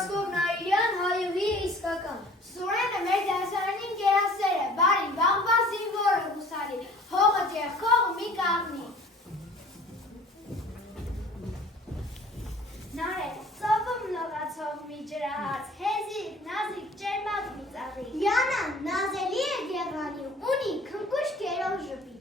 Վասկով Նայիրյան, հայուհի իսկական։ Սուրենը մեր դասարանին գերասեր է, բարի, բաղբա զինվորը հուսալի, հողը ձեռքով մի կաղնի։ Նարե, ծովում լողացող մի ջրահաց, հեզիկ, նազիկ, ջերմակ մի ծաղի։ Յանան նազելի է գեղանի, ունի քնկուշ կերով ժպի։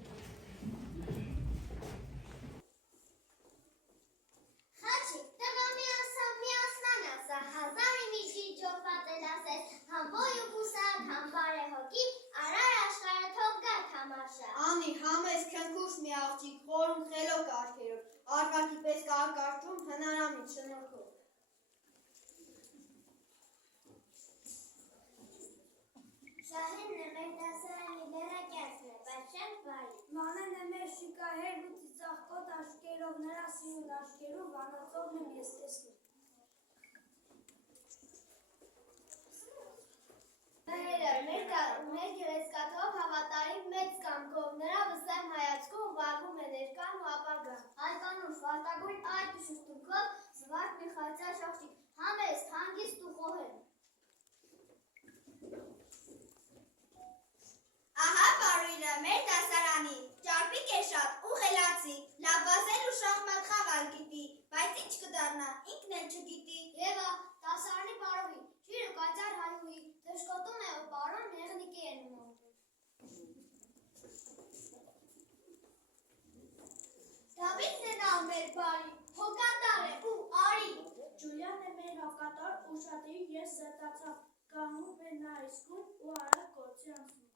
Խաչիկ, տղա միասնան ասա, հազարի միջի ջոպատ էլ ասես, համ ոյ ու բուսակ, համ բարե հոգի, արար աշխարը թող գա թամաշա։ Անի, համես քնկուշ մի աղջիկ, խորում խելոք արկերով, արկակի պես կարկարճում հնարամիտ շնորքով։ Շահենն է մեր դասարանի լերակյացն է, բայց շատ բարի։ Մանեն է մեր շիկահեր ու ծիծաղկոտ աշկերով, նրա սիրուն աշկերով վանածողն եմ ես տեսնում։ Մեր գեղեցկատով հավատարիմ մեծ կամքով, նրա վսեմ հայացքով վարվում է ներկան ու ապագան։ Այկանուշ վարտագույն այդ ու շուշտունքով, զվարդ մի խայծար շախշիկ, համեստ, հանգիստ ու խոհեր։ Ահա բարույրը մեր դասարանի, ճարպիկ է շատ ու խելացի, լավ վազել ու շախմատ խաղալ գիտի, բայց ինչ կդառնա, ինքն էլ չգիտի։ Եվա, դասարանի բարովի, ջիրը կայծար հայուհի, դժկոտում է ու պարոն մեղնիկի են ունոնում։ Դավիթն է նա մեր բարի, հոգատար է ու արի։ Ջուլիան է մեր հոգատար ու շատի ես զետացավ, կահում է նա իսկույն ու արագ գործի անցնում։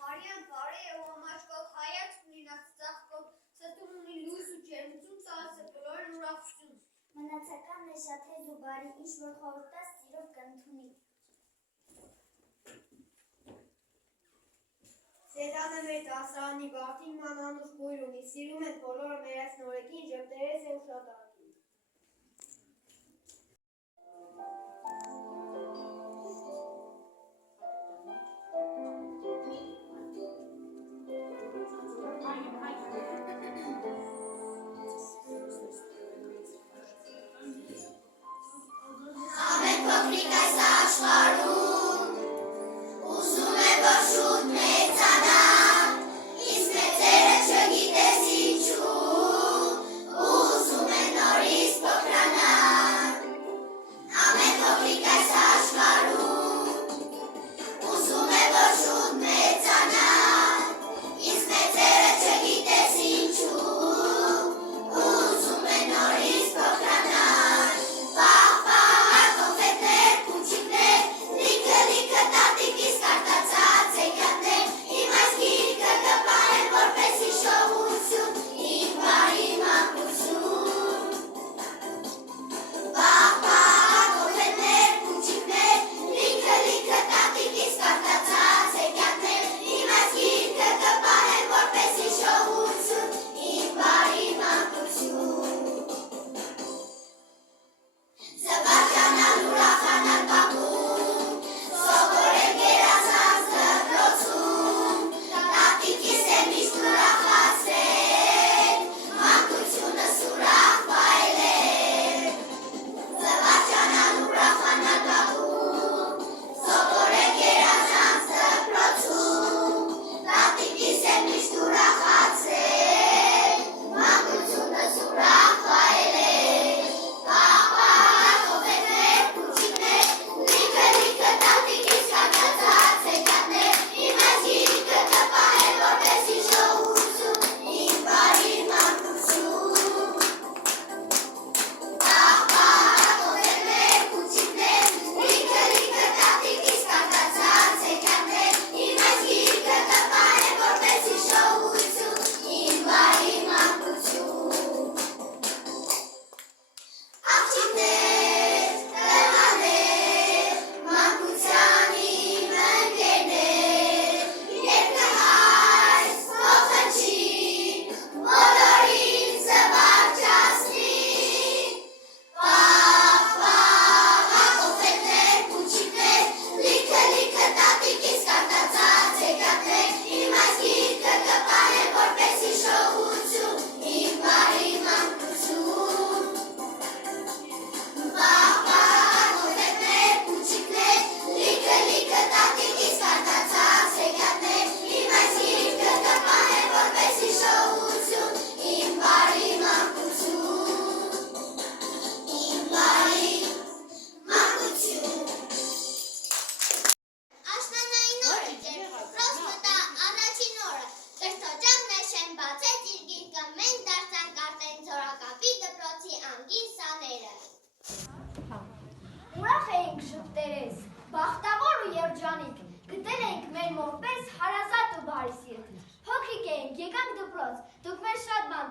Հարյան բարի է ու ամաչկոտ հայացք ունի նա ծաղկոտ, սրտում ունի լույս ու ջերմություն, ծալս է բոլորն ուրախություն։ Մնացականն է շատ հեզ ու բարի, ինչ որ խորտաս սիրով կընդունի։ Սետանը մեր դասարանի բաղթին մանանուշ բույր ունի, սիրում են բոլորը մեր այս նորեկին ժպտերես է ու շատ արագ։ Ուզում է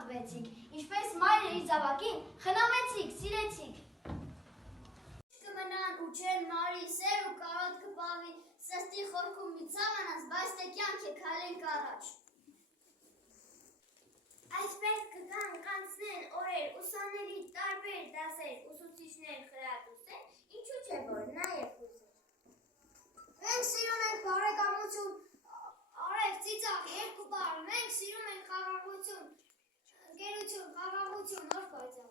ծնվեցիք, ինչպես մայրը իր զավակին խնամեցիք, սիրեցիք։ Կմնան ու չեն մարի, սեր ու կարոտ կպավի, սրտի խորքում մի ցամանաց, բայց թե կյանք է քայլենք առաջ։ Այսպես կգան կանցնեն օրեր, ուսանելի տարբեր դասեր, ուսուցիչներ խրատուսեր, ինչու՞ չէ որ նաև ուզեր։ Մենք սիրում ենք բարեկամություն, արեք ծիծաղ երկու բառ, մենք սիրում ենք խաղաղություն, ընկերություն, խաղաղություն, նոր պայծառ։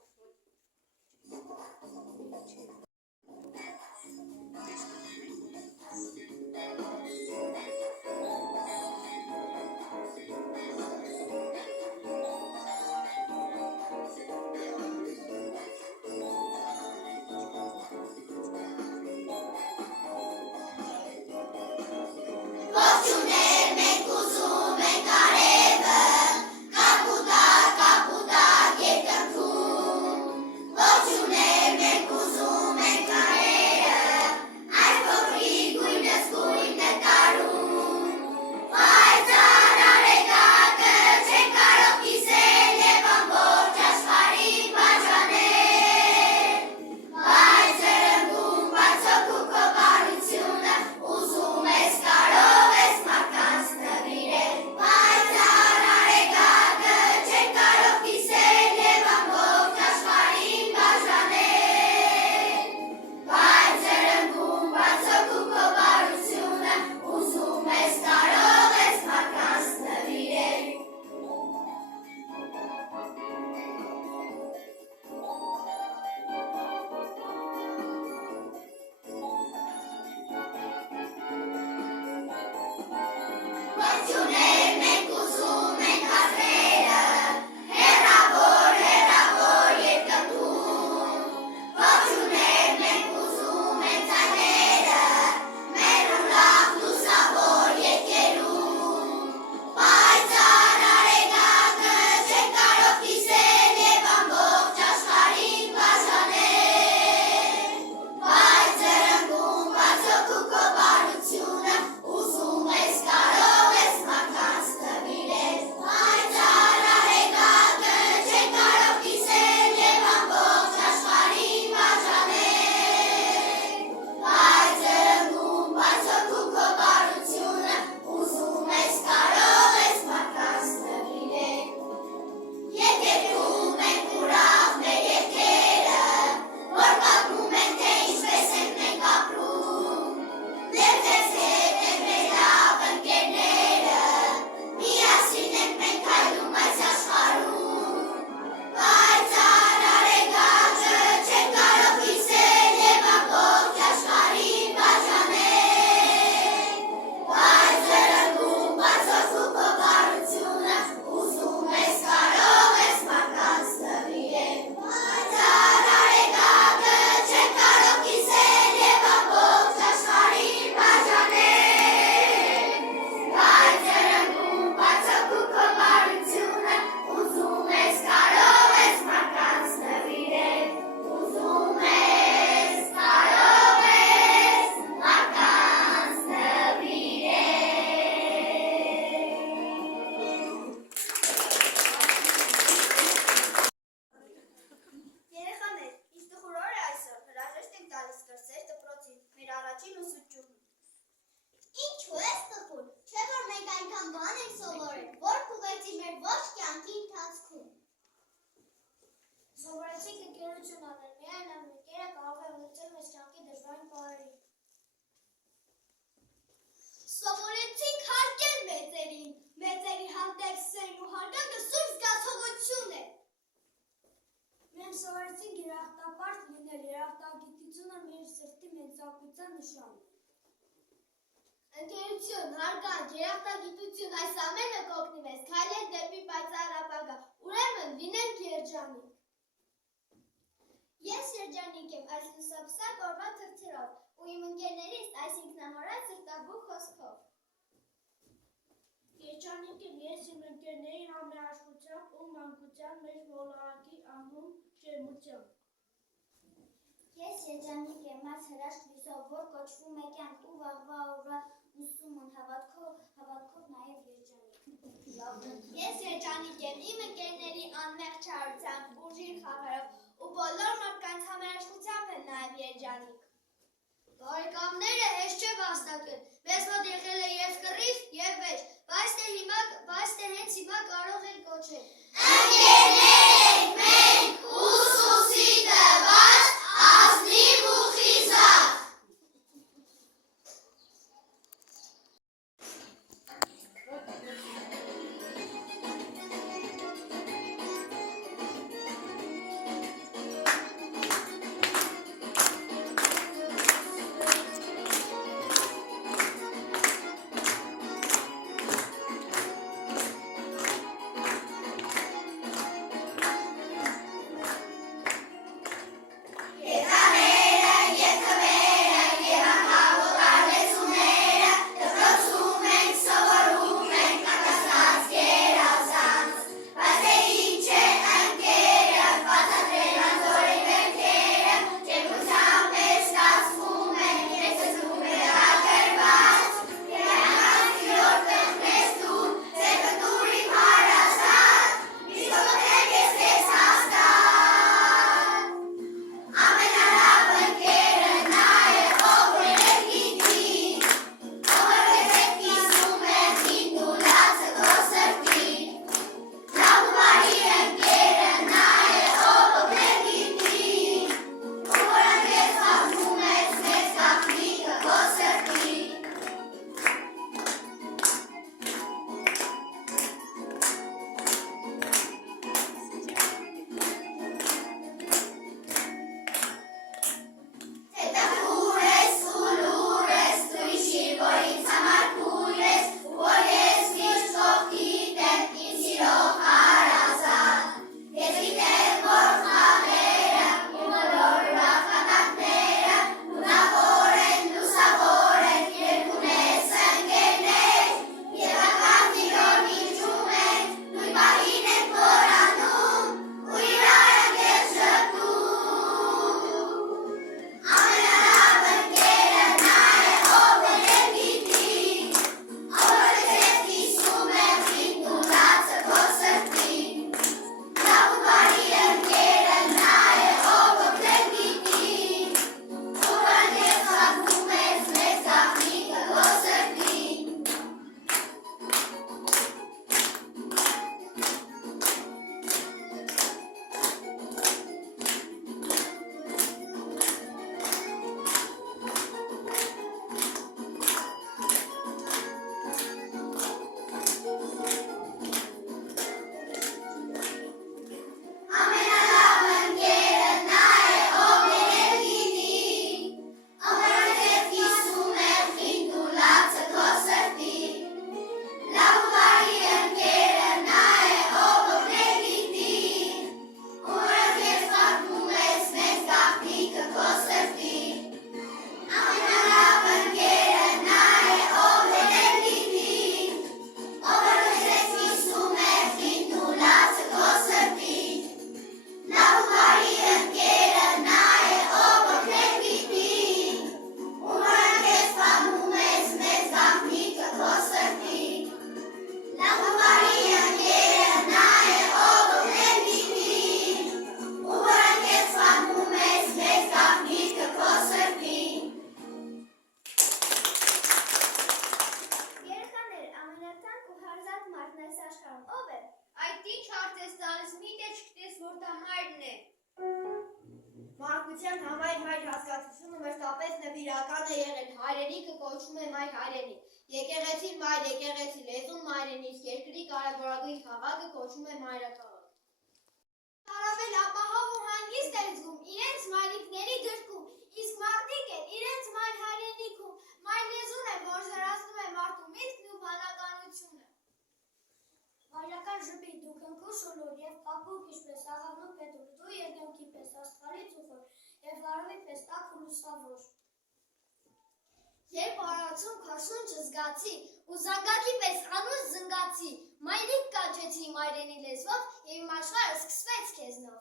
Սովորեցինք հարգել մեծերին, մեծերի հանդեպ սերն ու հարգանքը սուրբ զգացողություն է։ Մենք սովորեցինք երախտապարտ լինել, երախտագիտությունը մեր սրտի մեծակության նշան է։ Ընկերություն, հարգանք, երախտագիտություն, այս ամենը կօգնի մեզ քայլել դեպի պայծառ ապագա, ուրեմն լինենք երջանիկ։ Ես երջանիկ եմ այս լուսապսակ օրվա թրթրով ու իմ ընկերներից այս ինքնահորած սրտաբուխ խոսքով։ Երջանիկ եմ ես իմ ընկերների համերաշխությամբ ու մանկության մեր ոլորակի անհուն ջերմությամբ։ Ես երջանիկ եմ այս հրաշք լույսով, որ կոչվում է կյանք ու վաղվա օրվա ուսումն հավատքով նաև երջանիկ։ Ես երջանիկ եմ իմ ընկերների անմեղ չարությամբ, ուժիր խաղերով ու բոլոր մարդկանց համերաշխությամբ եմ նաև երջանիկ։ Բարեկամները հեշտ չէ վաստակել, մեզ մոտ եղել է և կռիվ, և վեճ, բայց թե հենց հիմա կարող են կոչել։ Ընկերներ ենք մենք, ուսուսի տված, ազնիվ ու խիզախ։ Մանկության համայր հայր հասկացությունը մշտապես նվիրական է եղել, հայրենիքը կոչվում է մայր հայրենիք, եկեղեցին մայր եկեղեցի, լեզուն մայրենի, իսկ երկրի կարևորագույն քաղաքը կոչվում է մայրաքաղաք։ Առավել ապահով ու հանգիստ էր զգում իրենց մայրիկների գրկում, իսկ մարդիկ են իրենց մայր հայրենիքում, մայր լեզուն է, որ զորացնում է մարդու միտքն ու բանականությունը։ Մայրական ժպիտ, դուք ընկուշ ու լուր, և պապուկ ինչպես աղավնու պետուկ, դու երկնքի պես աստղալից ու խոր, և վարովի պես տաք ու լուսավոր։ Երբ արացում քաշունչը զգացի, ու զանգակի պես անուշ զնգացի, մայրիկ կանչեցի մայրենի լեզվով, և իմ աշխարհը սկսվեց քեզնով։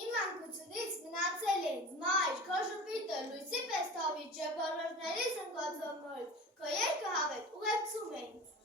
Իմ մանկությունից մնացել է մայր, քո ժպիտը լույսի պես թավիճ, և բոլորներից ընկածով նորից, քո երգը հավետ ուղեկցում է ինձ։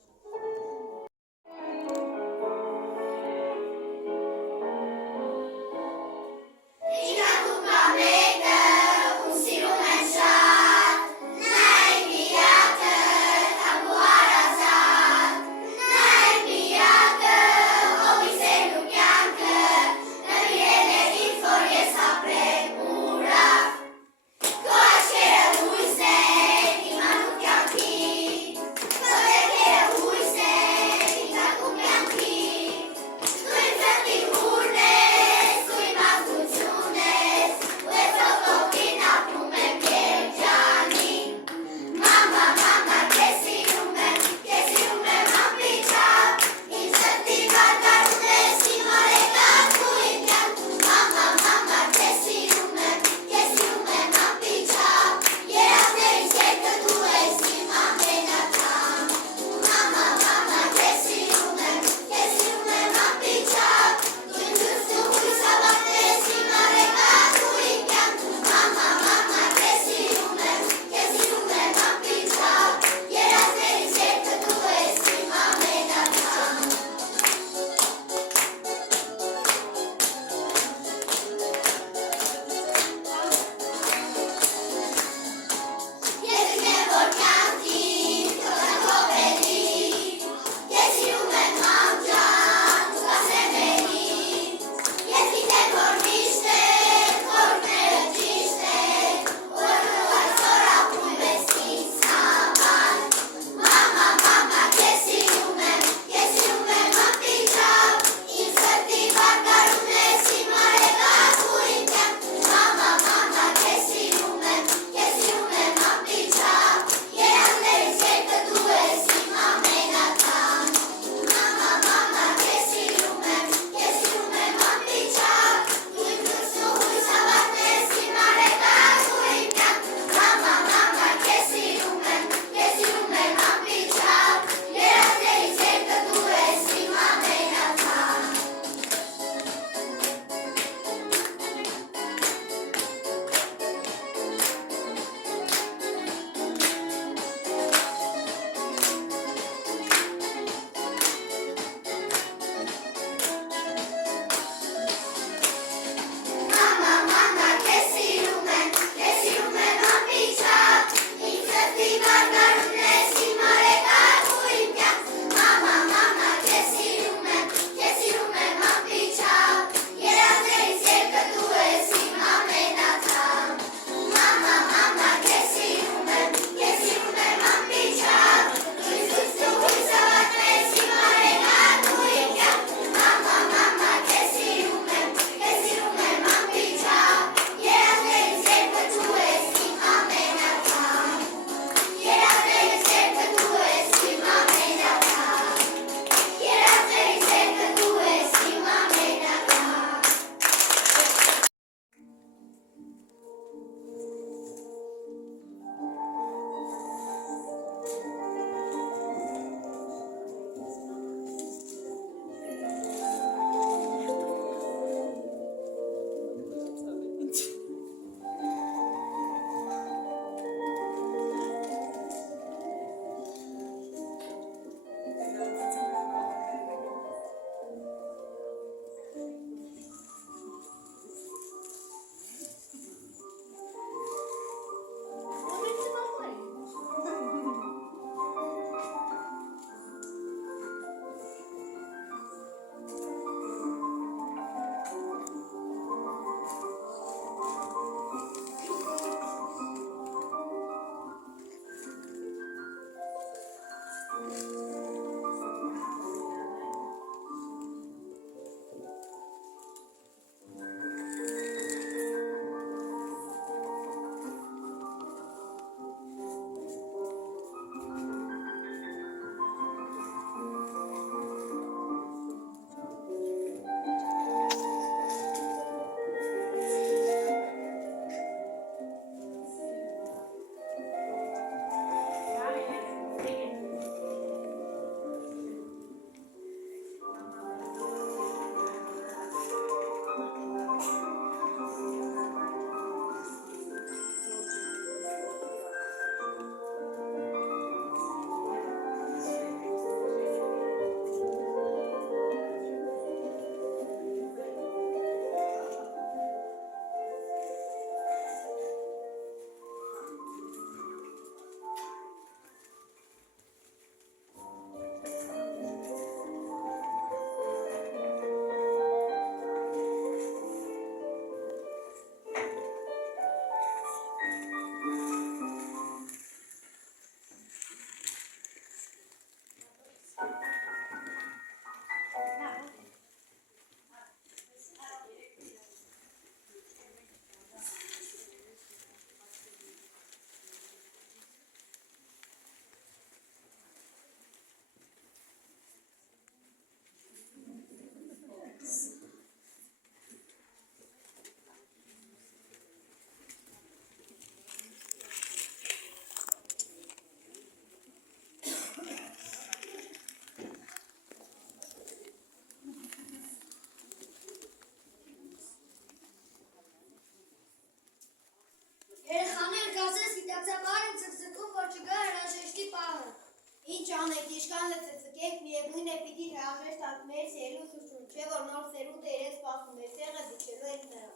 Ինչ անեք, իշքան լծծկեք, միևնույն է պիտի հրաժեշտ տանք մեր սիրելու սուշուն, չէ որ նոր սերունդը իրենց սպասում է, տեղը դիչելու ենք նրան։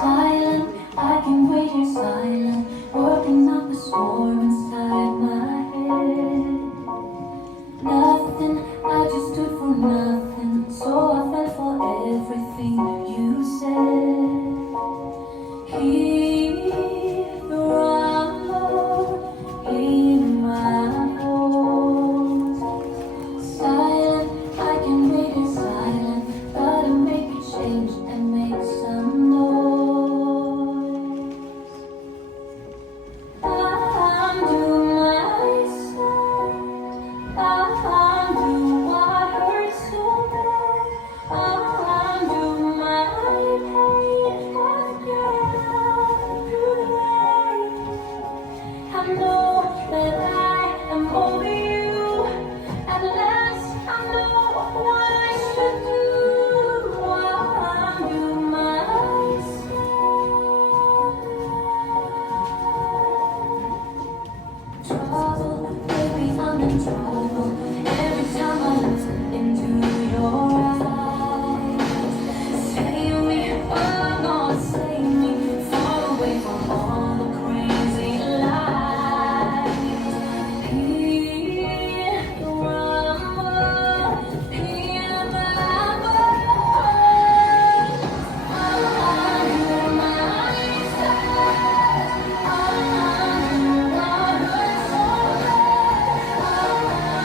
Silent, I can wait here silent, working up a storm inside my head. Nothing, I just stood for nothing, so I fell for everything you said. Hear the rumble in my voice. Silent, I can wait here silent, gotta make a change and make some noise. I'm doing myself, I'm doing what hurts so bad. I'm doing my pain, gotta get out through the rain. I know that I am over you. At last, I know what I should do. I'm doing myself. Trouble, baby, I'm in trouble. Every time I look into your eyes, save me, oh Lord, save me, far away from all the crazy lies. Hear the rumble, hear my voice. I'm doing myself. I'm doing what hurts so bad.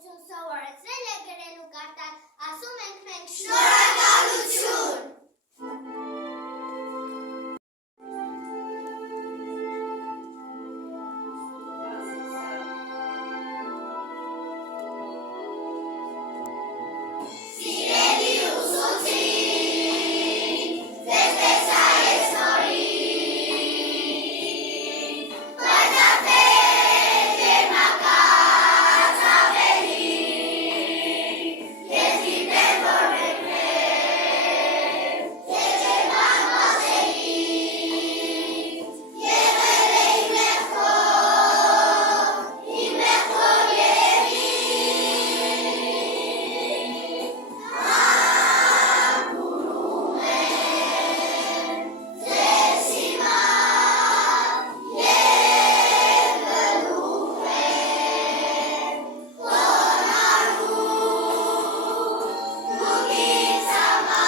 պատմություն սովորեցրել է գրել ու կարդալ, ասում ենք մենք Շնորհակալություն։ Սիրելի ուսուցիչ, ձեզ տեսա ես նորից, բայց արդեն երմակած ավելի, ես գիտեմ, որ մեկներ, ձեր ջերման մասերից, եղել է իմ մեղքով երևի, համբուրում եմ ձեզ հիմա և գլուխ եմ խոնարհում դուք ինձ համար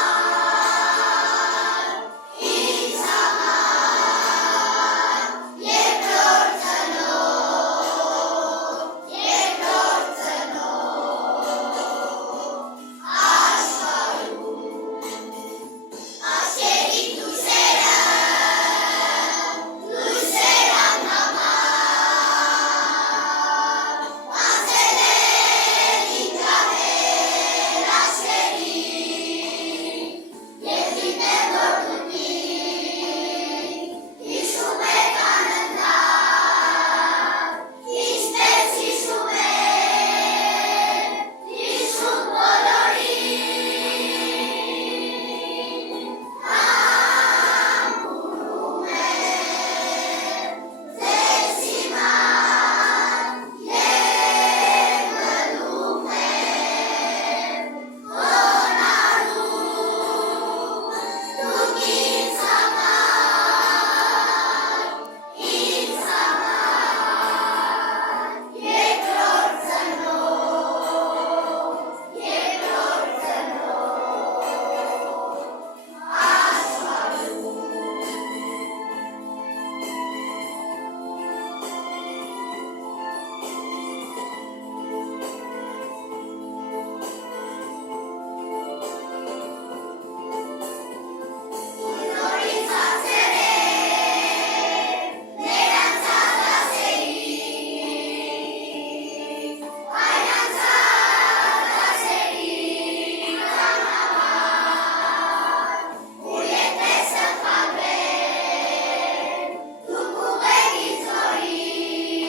երկրորդ ծնող Աշերիկ դուսերը, լույսեր անհամար, անցել են իմ ջահել աշխերին, ես գիտեմ, որ դուք ինձ հիշում եք անընդհատ, ինչպես հիշում բոլորին, համբուրում եմ ձեզ հիմա և գլուխ եմ խոնարհում դուք ինձ համար երկրորդ Նորից հասել եք մեր անցած դասերից, այն անցած դասերին համար, ու եթե սխալվեք, դուք ուղղեք ինձ նորից,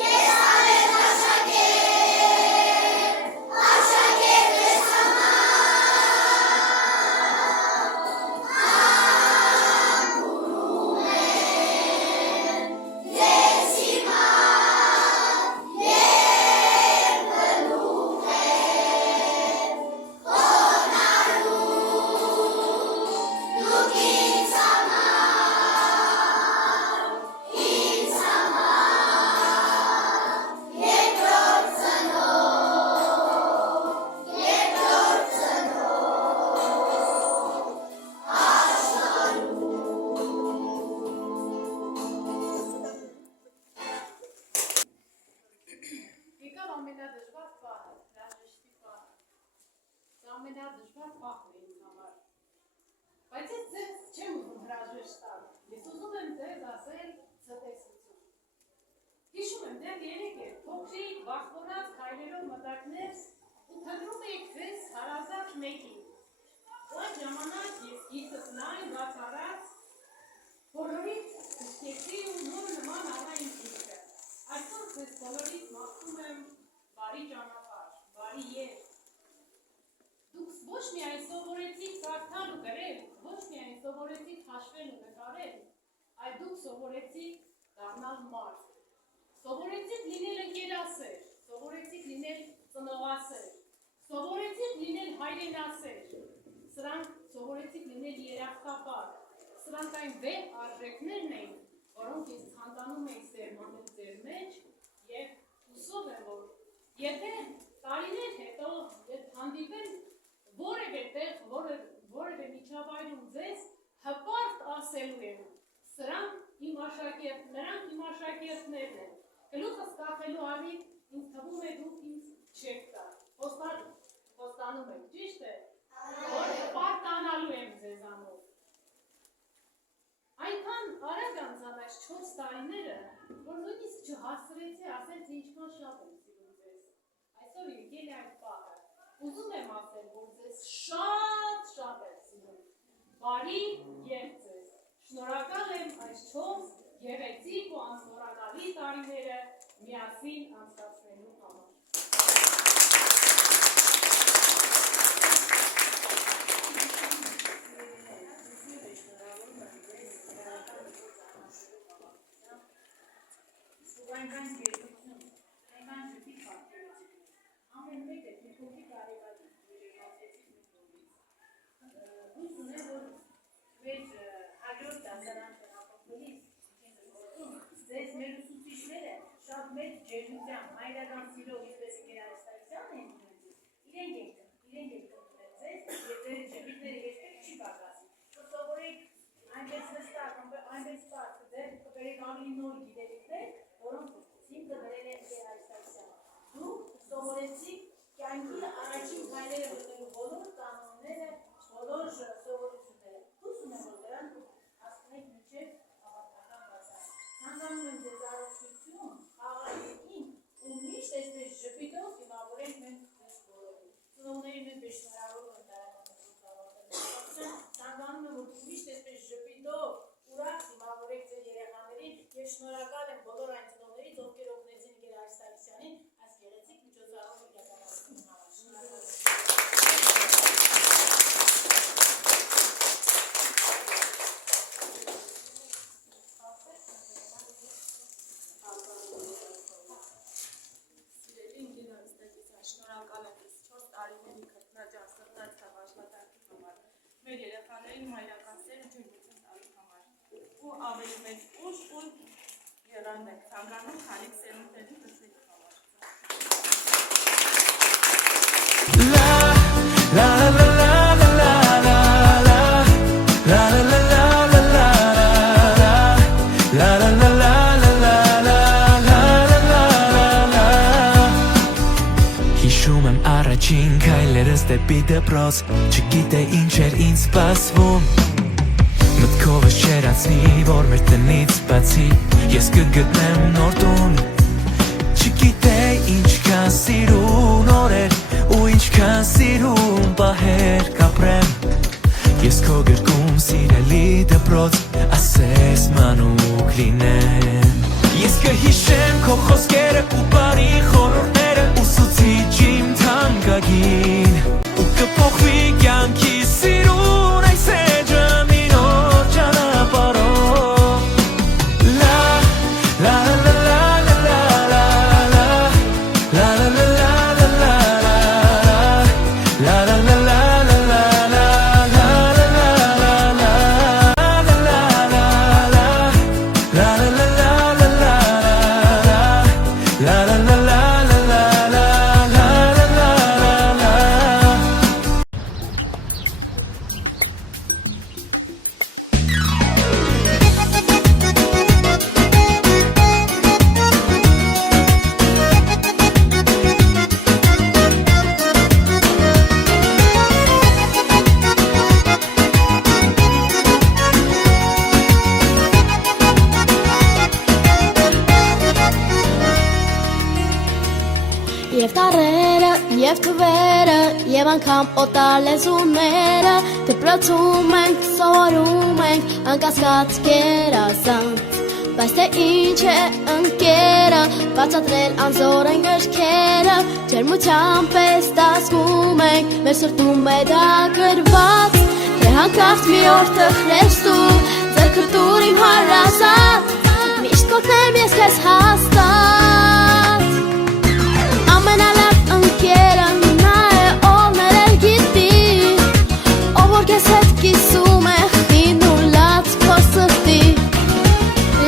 ես անեմ աշակերտ ձեզ համբուրում եմ ձեզ հիմա և գլուխ եմ խոնարհում դուք ինձ համար երկրորդ Եկավ ամենադժվար պահը, հրաժեշտի պահը։ Սա ամենադժվար պահն է ինձ համար։ Բայց ես ձեզ չեմ ուզում հրաժեշտ տալ։ Ես ուզում եմ ձեզ ասել ցտեսություն։ Հիշում եմ, դեռ երեք էր, փոքրիկ, բախվորած քայլերով մտակներ ու փնտրում էիք ձեզ հարազատ մեկին։ Ու այդ ժամանակ ես գիծս լայն բաց արած, բոլորից քշկեցի ու նոր նման առա իմ գիծը։ Այսօր ձեզ բոլորից մաղթում եմ բարի ճանապարհ, բարի երթ։ Դուք ոչ միայն սովորեցիք կարդալ ու գրել, ոչ միայն սովորեցիք հաշվել ու նկարել, այլ դուք սովորեցիք դառնալ մարդ։ Սովորեցիք լինել ընկերասեր, սովորեցիք լինել ծնողասեր, սովորեցիք լինել հայրենասեր, սրանք սովորեցիք լինել երախտապար, սրանք այն վեհ արժեքներն էին, որոնք ես ցանկանում էի սերմանել ձեր մեջ և հուսով եմ, որ եթե տարիներ հետո հանդիպեմ որևէ տեղ, որևէ միջավայրում ձեզ հպարտ ասելու եմ, նրանք իմ աշակերտներն են, գլուխս կախելու առիթ ինձ թվում է դուք ինձ չեք տա։ Խոստանում եք, ճիշտ է։ Որ պարտանալու եմ ձեզանով։ Այնքան արագ անցան այս 4 տարիները, որ նույնիսկ չհասցրեցի ասել, թե ինչքան շատ եմ սիրում ձեզ։ Այսօր եկել է այդ պահը։ Ուզում եմ ասել, որ ձեզ շատ եմ սիրում։ Բարի եւ ձեզ։ Շնորհակալ եմ այս 4 գեղեցիկ ու անմոռանալի տարիները միասին անցկացնելու համար։ Այնքան գերություն, այնքան շփի պատկերացիք, ամեն մեկը դիպոքի կարեկատի երևացեցիք նույնից։ Հույս ունեմ, որ վեճ հաջորդ դասարան տեղափոխվելիս ձեզ մեր ուսուցիչները շատ մեծ ջերմությամբ, մայրական սիրով ինչպես գերարստայության են իրենք են կնդնել ձեզ և ձեր ջերմիկները երբեք չի պակասի։ Որ սովորեք այնպես հստակ, այնպես պարկ, ձեր կբերեք ավելի նոր գիտելիքներ, որոնք հիմքը բերել են գերարստայությանը։ Դուք սովորեցիք կյանքի առաջին քայլերը մտնելու բոլոր կանոնները, բոլոր սովորությունները։ Հույս ունեմ, որ դրանք հասնեք մինչև հավաքական բացառ։ Ցանկանում եմ ձեզ առողջություն, խաղաղ ու միշտ այսպես ժպիտով դիմավորենք մենք ձեզ բոլորին։ Ծնողներին նույնպես շնորհավորում եմ տարեկանացում ցանկանում եմ, որ միշտ այսպես ժպիտով ուրախ դիմավորեք ձեր երեխաներին և շնորհակալ եմ բոլոր այն ծնողներից, ովքեր օգնեցին Գերարստայությանին այս գեղեցիկ միջոցառումը իրականացնելու համար։ Շնորհակալ եմ։ Սիրելի Գերարստայության, շնորհակալ եմ 4 տարիների քրտնաջան սրտած աշխատանքի համար, մեր երեխաներին մայրական սեր ու ջերմություն տալու համար, ու ավելի մեծ ուժ ու եռանդ եք ցանկանում քանիք սերունդների դրսելու համար։ Հիշում եմ առաջին քայլերս դեպի դպրոց, չգիտեի ինչ էր ինձ սպասվում, մտքովս չերացնի, որ մեր տնից բացի ես կգտնեմ նոր տուն, չգիտեի ինչքան սիրուն օրեր ու ինչքան սիրուն պահեր կապրեմ, ես քո գրկում սիրելի դպրոց, ասես մանուկ լինեմ, ես կհիշեմ քո խոսքերը ու բարի խորհուրդները, ուսուցիչ իմ թանկագին, ու կփոխվի կյանքի սիրուն այս էջը մի նոր ճանապարհով, լա լա լա լա լա լա լա լա լա Եվ տարերը, և թվերը, և անգամ օտար լեզուները, դպրոցում ենք, սովորում ենք, անկասկած գերազանց, բայց թե ինչ է ընկերը, բացատրել անզոր են գրքերը, ջերմությամբ պես դասում ենք, մեր սրտում է դա գրված, թե հանկարծ մի օր թխրես դու, ձեռքդ տուր իմ հարազատ, միշտ կօգնեմ ես քեզ հաստատ, ամենալավ ընկերը նա է, ով ներել գիտի, ով որ քեզ հետ կիսում է խին ու լաց քո սրտի,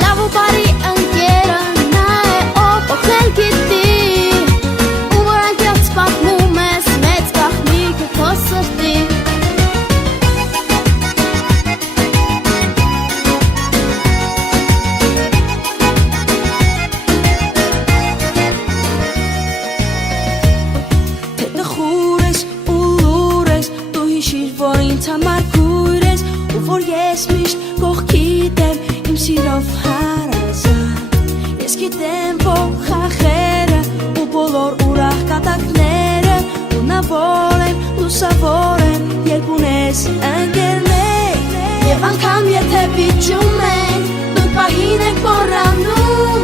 լավ ու բարի ընկերը նա է, ով օգնել գիտի, ու որ անկեղծ պատմում ես մեծ գաղտնիքը քո սրտի, տեմպո խախերը ու բոլոր ուրախ կատակները ունավոր են, լուսավոր են, երբ ունես ընկերներ Եվ անգամ եթե վիճում ենք, նույն պահին ենք մոռանում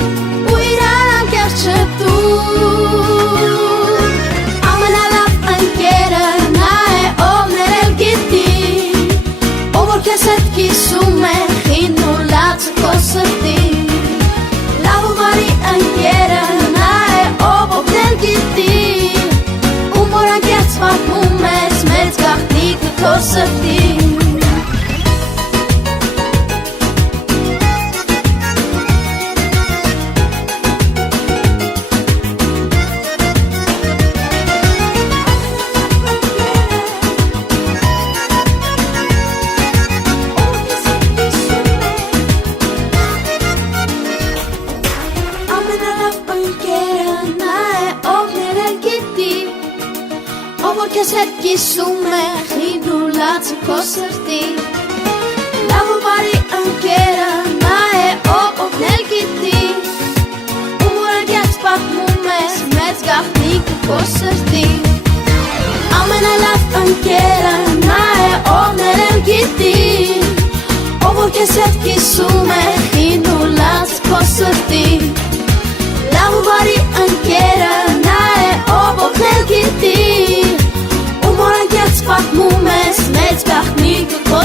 ու իրար անկեղծ շփտում Ամենալավ ընկերը նա է, ով ներել գիտի Ով որ քեզ հետ կիսում է, խինն ու լացը քո սրտի Լավ ու բարի ընկերը նա է, ով օգնել գիտի Ում որ անկեղծ պատմում ես, մեծ գաղտնիքը քո սրտի Քեզ հետ կիսում է խինդ ու լացը քո սրտի Լավ ու բարի ընկերը նա է, ով օգնել գիտի Ում որ անկեղծ պատմում ես, մեծ գաղտնիքը քո սրտի Ամենալավ ընկերը նա է, ով ներել գիտի Ով որ քեզ հետ կիսում է խինդ ու լացը քո սրտի Լավ ու բարի ընկերը նա է, ով օգնել գիտի Պատմում ես մեծ գաղտնիքը քո